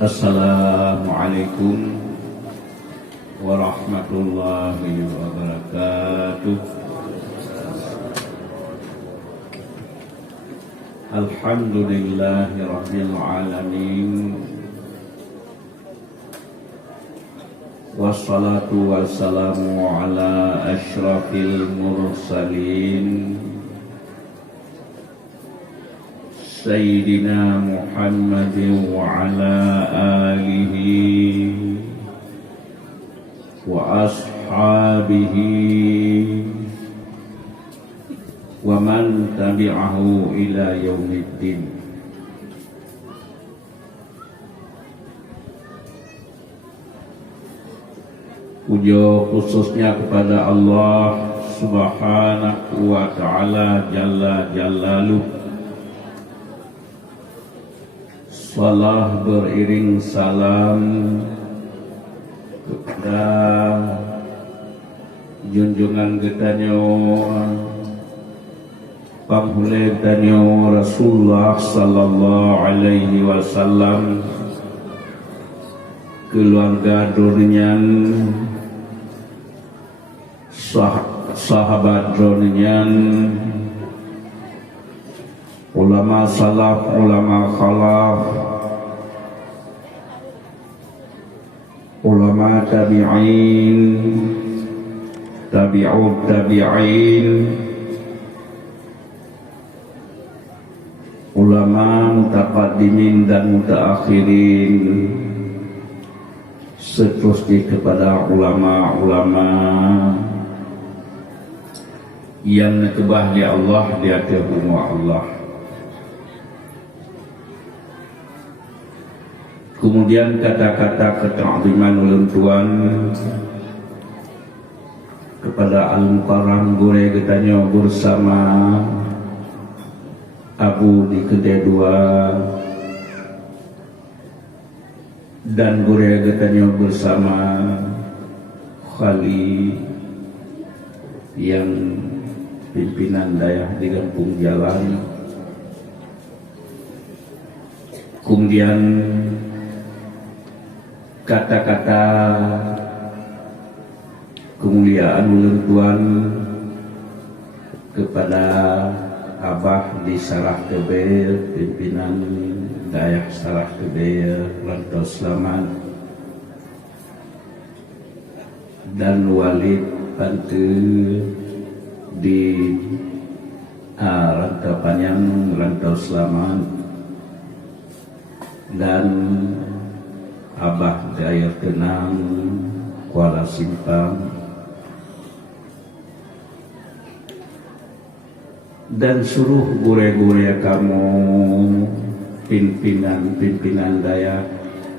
Assalamualaikum warahmatullahi wabarakatuh. Alhamdulillahi rabbil alamin. Wassalatu wassalamu ala asyrafil mursalin Sayyidina Muhammadin wa ala alihi wa ashabihi wa man tabi'ahu ila yaumiddin. Puja khususnya kepada Allah Subhanahu wa ta'ala Jalla Jalaluh. Salah beriring salam kepada junjungan getanyo panghule getanyo Rasulullah sallallahu alaihi wasallam, keluarga durnyan, sahabat durnyan, ulama salaf, ulama khalaf, ulama tabi'in, tabi'ut tabi'in, ulama mutaqaddimin dan mutaakhirin, seterusnya kepada ulama-ulama yang nakebah di Allah di atas rumah Allah. Kemudian kata-kata keta'ziman ulun tuan kepada Al-Mukarram Gure Getanyo bersama Abu di kedai dua dan Gure Getanyo bersama Khali yang pimpinan dayah di Kampung Jalan. Kemudian kata-kata kemuliaan ulun tuan kepada Abah di Sarah Kebel, pimpinan daerah Sarah Kebel, Rantau Selamat, dan Walid Bantu di Rantau Panjang, Rantau Selamat, dan Abah Gaya Tenang, Kuala Simpang, dan suruh gure-gure kamu pimpinan daya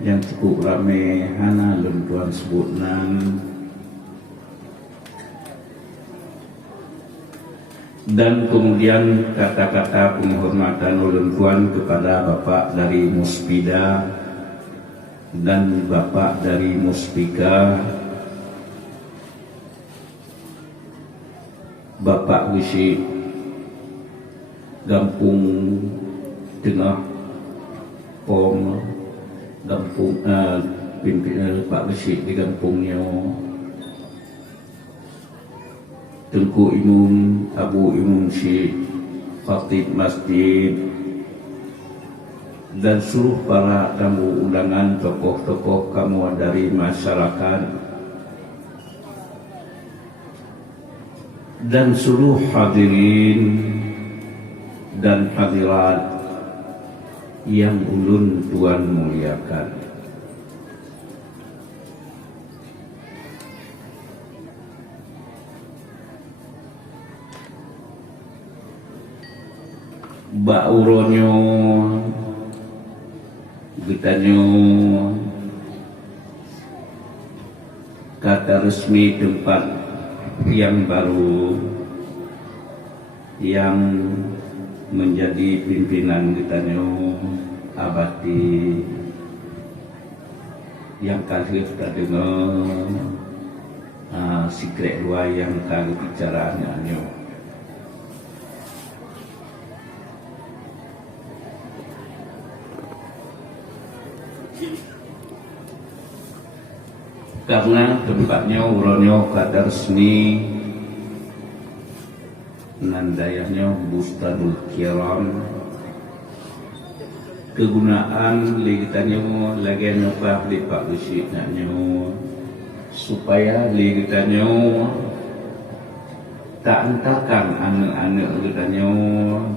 yang cukup rame hana lentuan sebutnan, dan kemudian kata-kata penghormatan ulun tuan kepada Bapak dari Muspida dan Bapak dari Muspika, Bapak Wisi Gampung Tengah Pom, Gampung pimpinan Pak Wisi di Gampungnya, Tengku Imum, Abu Imum Syekh, Khatib Masjid, dan seluruh para tamu undangan, tokoh-tokoh kamu dari masyarakat, dan seluruh hadirin dan hadirat yang ulun tuan muliakan. Bauronyo getanyo kata resmi tempat yang baru yang menjadi pimpinan getanyo abadi yang kali kita dengar secret luar yang kali bicaraannya. Karena tempatnya uronyo kadar seni nandayahnya Bustanul Kiram, kegunaan ligitannya lagi apa lipat usianya supaya ligitannya tak antarkan anak-anak ligitannya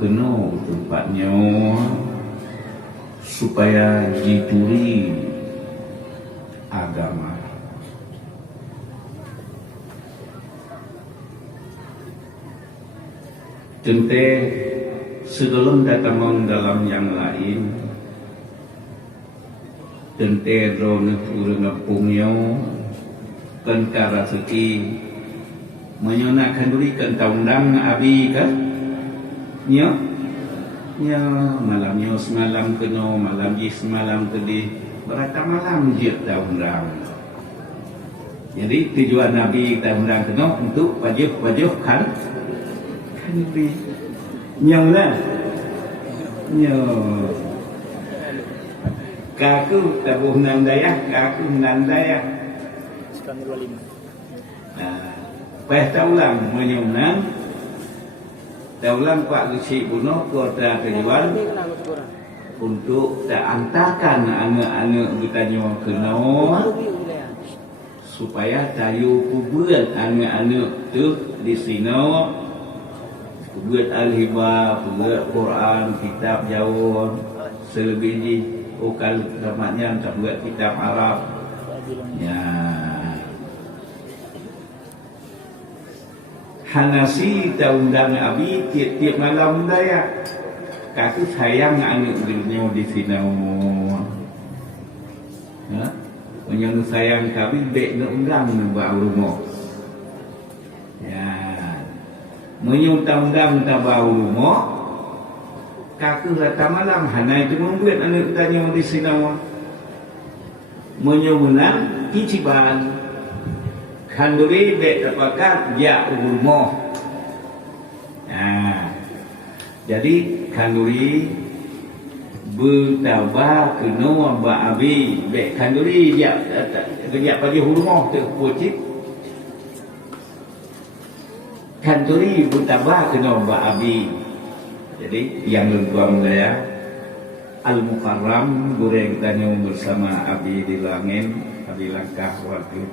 kena tempatnya supaya dituri agama. Tente sebelum datang dalam yang lain, tente drone urang pungyo kan kara seki menyonakan duri kan taundang abi kan nyo nya malamnya semalam keno malam ji semalam tadi berata malam je taundang. Jadi tujuan nabi taundang keno untuk wajib kan nyong lah nyong kaku tabuh nandaya kaku nandaya pesta ulang menyunang taulang Pak Gusi Buno kota tujuan untuk tak antarkan anak-anak kita nyawa kena supaya tayu kuburan anak-anak tu di sini buat al-hibah, buat Quran, kitab Jawa, selebihnya okal tamatnya tak buat kitab Arab. Ya. Hanasi taundang abi tiap malam daya. Kaku sayang anak dunia di sini. Ya. Menyang sayang kami bek nak undang buat rumah. Ya. Menyuntang-undang tabau rumah kaku rata malam hana itu membuat anak tanya di sini menyumunang iciban kanduri bek terpakat ya rumah. Nah, jadi kanduri bertabah kena ba abi bek kanduri ya pagi rumah tu pocit kanduri bertabah kena ba abi. Jadi yang kedua mulai Al-Mukarram goreng tanya bersama abi di langit abi langkah waktu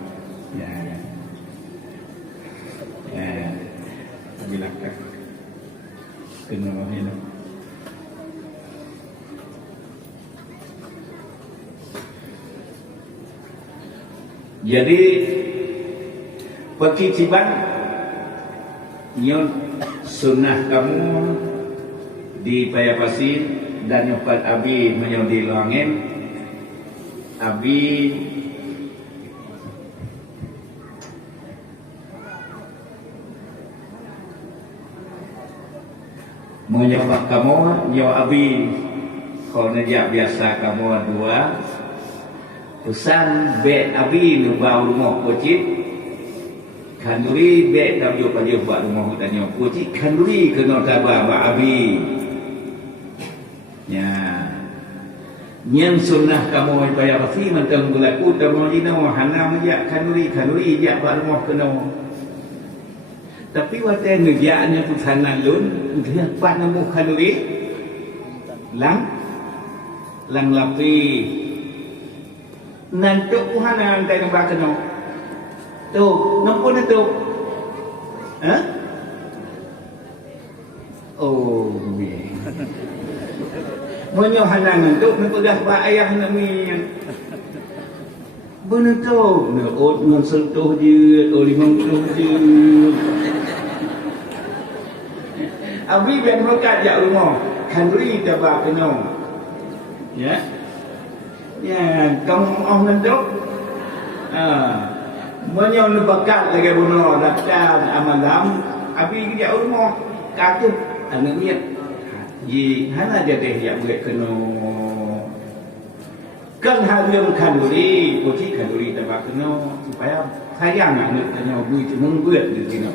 ya abi langkah kena ini. Jadi peticiban nyon sunnah kamu di Payapasi dan nyupat abi menyo di langit abi menyobat kamu nyo abi kalau nejak biasa kamu dua pesan bet abi nu bau rumah kocit kanduri bet tabu pada buat rumah hutannya kocit kanduri kena tabah ba abi ya nyen sunnah kamu payah pasti mentang berlaku tamu dina hana menjak kanduri jak buat rumah kena tapi waktu ngejaknya pusanan lun dia pak namu kanduri lang lapi nantuk hana antai nambah kena tu nampu nantuk ha oh me menyo hanangan tu mempedah ba ayah nak min benar tu ne ot ngon sentuh je o 50 je abi ben mekat jak rumah kanduri tabak kena ya kamu om nantuk menyo ne bakat lagi bunuh dakkan amalam abi jak rumah katut anak miat Ji hana jadi yang boleh kena kan harian kanduri putih kanduri tabak kena supaya sayang anak kena bui cemung buat di sini.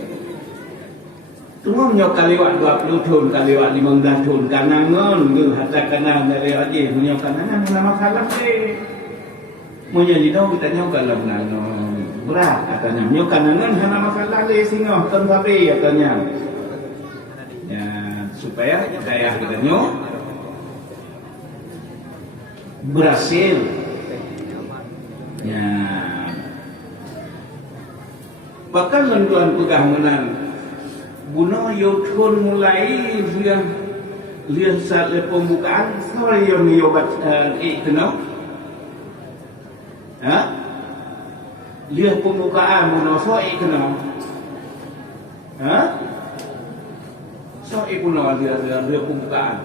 Semua menyok kaliwat 20 tahun kaliwat 15 tahun kanangan gue hatta kanang dari aje menyok kanangan nama salah deh. Menjadi tahu kita nyokan lah benar berat katanya nyokan nangan hana makan lale singa kan sapi katanya ya supaya daya kita nyok berhasil ya bahkan tuan pegah menang buno yotun mulai lihat saat pembukaan saya yang nyobat kenal lihat pembukaan buno soi kenal soi kuno lihat pembukaan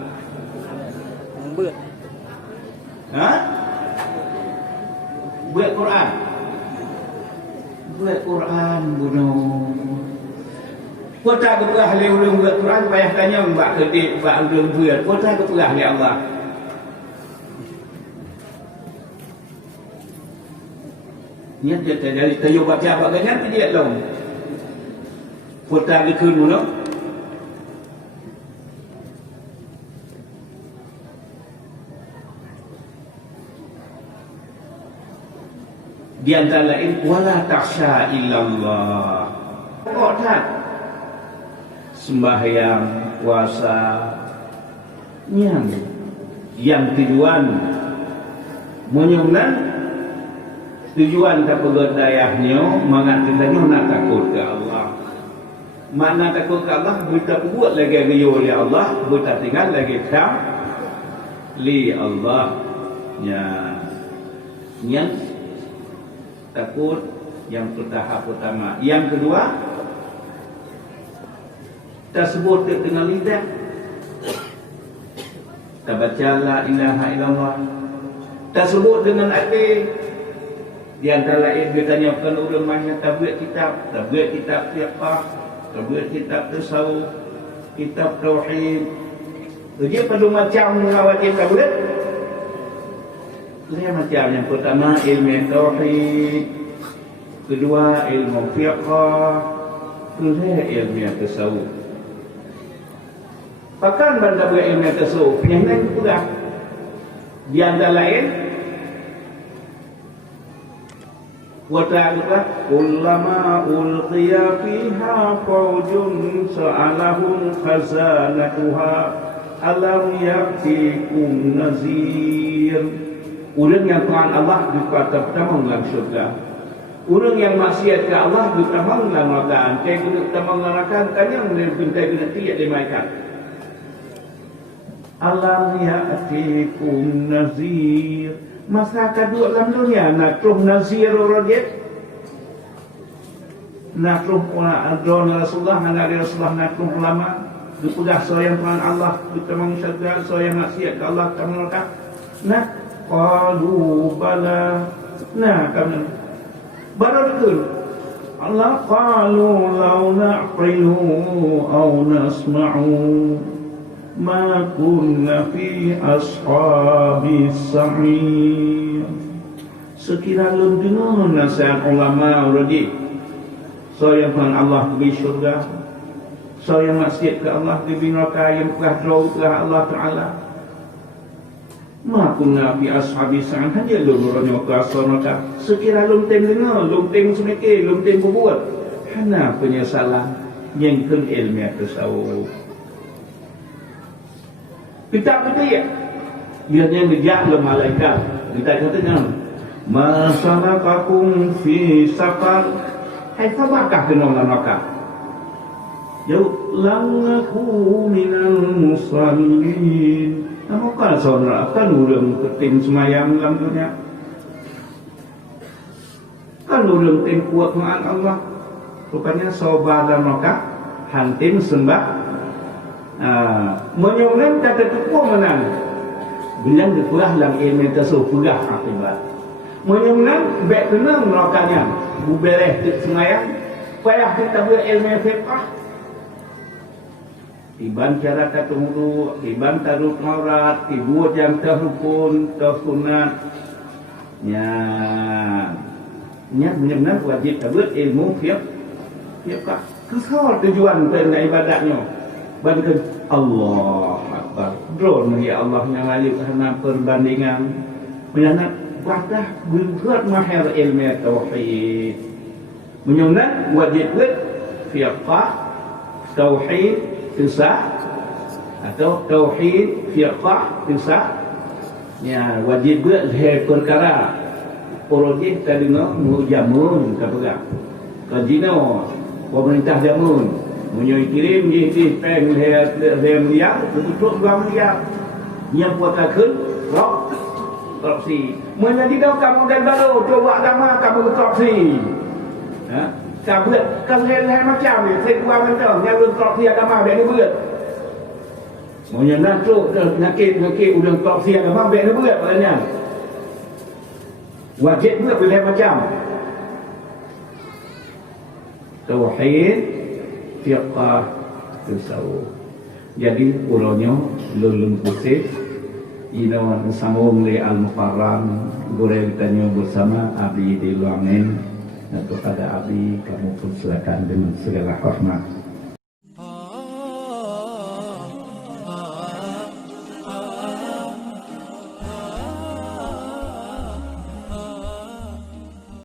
Bữa buat Quran buno kota keperah le ulung buat Quran payah tanya mbak kedik mbak ulung buat kota keperah le Allah niat dia dari tayo baca apa ganyan dia long kota ke buno di antara lain wala takhsha illallah kok tak sembahyang puasa yang tujuan menyumnan tujuan tak pegadayahnya mengatindannya nak takut ke Allah mana takut ke Allah kita buat lagi riyo li Allah kita tinggal lagi tam li Allah yang takut yang tahap pertama. Yang kedua, tersebut dengan lidah. Kita baca la ilaha illallah. Tersebut dengan hati. Di antara lain dia tanyakan orang banyak tabligh kitab fiqh, tabligh kitab tasawuf, kitab tauhid. Dia perlu macam mengawati tabligh. Dia macam yang pertama ilmu tauhid, kedua ilmu fiqh, ketiga ilmu tasawuf. Bahkan benda ilmu tasawuf yang lain pula. Di antara lain wa ta'ala kullama ulqiya fiha fawjun sa'alahum khazanatuha alam ya'tikum nazir. Orang yang Tuhan Allah dikata pertama dalam syurga. Orang yang maksiat ke Allah dikata dalam neraka. Antai kena pertama neraka, tanya menentukan kena tiap dimaikan. Alam ya'tikum nazir. Masyarakat duduk dalam dunia nak terus nazir orang nak terus adron Rasulullah, anak Rasulullah nak terus ulama. Dipegah soal Tuhan Allah dikata syurga, soal maksiat ke Allah dikata neraka. Nah, qalu bala. Nah, kami baru betul. Allah qalu law na'qilu aw nasma'u ma kunna fi ashabis sa'ir. Sekira lun dengar nasihat ulama uradi. Saya Tuhan Allah di syurga. Saya maksiat ke Allah di neraka yang telah draw ke Allah Ta'ala. Ma kunna fi ashabi sa'an hanya lururnya ke asraka sekira lum tem dengar lum tem semeke lum tem berbuat hana penyesalan yang kun ilmu tasawuf kita kata dia yang dijak le malaikat kita katanya masalakakum fi saqar hai sabakah ke neraka jauh langaku minal musallin. Namun saudara kan urang tim semayang dalam dunia. Kan urang tim kuat dengan Allah. Rupanya sobat dan maka hantim sembah. Menyulam kata tukuh menang. Bilang dipurah dalam ilmu tasawuf purah akibat. Menyulam baik tenang merakanya. Bubereh tim semayang. Payah kita buat ilmu fiqh. Iban cara kata hulu, iban tarut maurat, ibu jam terhukun, tersunat. Benar-benar wajib tabut ilmu fiqh. Kesal tujuan tentang ibadahnya. Bantu Allah Akbar. Drone ya Allah yang alif karena perbandingan. Menyenat batas bergerak mahir ilmu tauhid. Menyunat wajib fiqh tauhid susah atau tauhid fiqh susah. Ya wajib he perkara orojih tadi no mujamun kapura. Kajino pemerintah jamun menyoi kirim di peng he miliar tutup 2 miliar. Yang buatakeun korupsi. Menjadi kamu dan baru coba agama kamu korupsi. Ha? Kamu kan lain macam ni, saya buat macam yang korupsi agama dia ni berat. Monya nak nakit udah korupsi agama dia ni berat katanya. Wajib juga pilih macam tauhid, fiqh, tasawuf. Jadi ulanya lulun pusat ina sambung le al-mukarram goreng tanya bersama Abi di Luangen. Kepada Abi kamu persilakan dengan segala hormat.